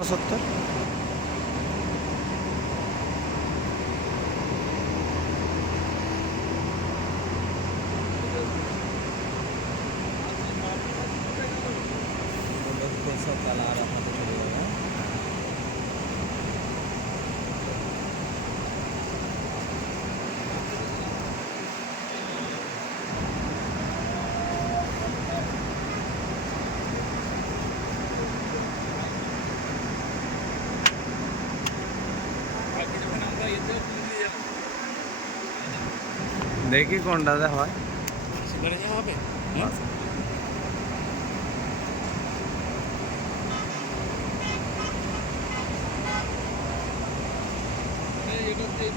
सत्तर। चला रहा है দেখি কোনটাতে হয়। সেখানে যাওয়া হবে।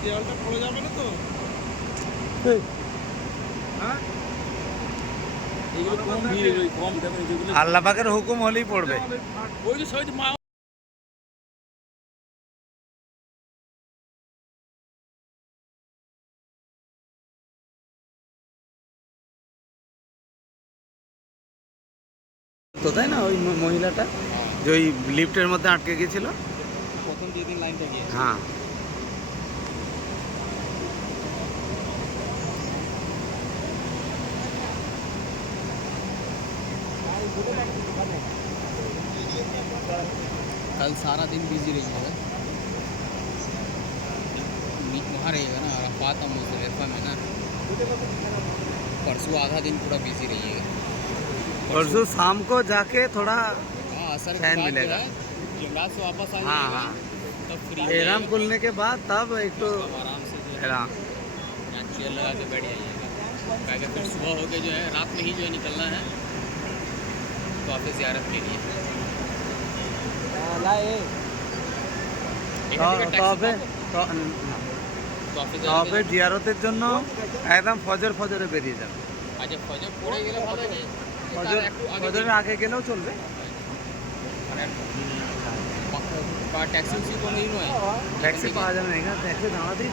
দেওয়ালটা পড়ে যাবে না তো? হ্যাঁ? এগুলো কম কম দেখো যেগুলো আল্লাহ পাকের হুকুম হলেই পড়বে। তো তাই না ওই ম- মহিলাটা যে ওই লিফটের মধ্যে আটকে গেছিল প্রথম যেদিন লাইনটা গিয়ে হ্যাঁ कल सारा दिन बिजी रहिएगा मीट वहाँ रहेगा ना अरफात हम मुजदलिफा में ना परसों आधा दिन पूरा बिजी रहिएगा परसों शाम को जाके थोड़ा हाँ असर चैन के बाद मिलेगा। जो है, जंगलात से वापस आ हाँ जाइएगा हाँ तब फ्री एहराम खुलने के बाद तब एक तो तब आराम से जो है एहराम यहाँ चेयर लगा के बैठ जाइएगा क्या फिर सुबह होके जो है रात में ही जो है निकलना है वापस जियारत के लिए এখান থেকে ট্যাক্সি তবে পাবো? ত- वापस তবে যাবে জিয়ারতের জন্য একদম ফজর ফজরে বেরিয়ে যাবে আচ্ছা ফজর পড়ে গেলে ভালো যে ফজর তার একটু আগে ফজরের আগে গেলেও চলবে মানে বা ট্যাক্সি উক্সি কোনো ই নয় ট্যাক্সি পাওয়া যাবে না এখানে ট্যাক্সি দাঁড়াতেই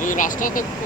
এই রাস্তা তো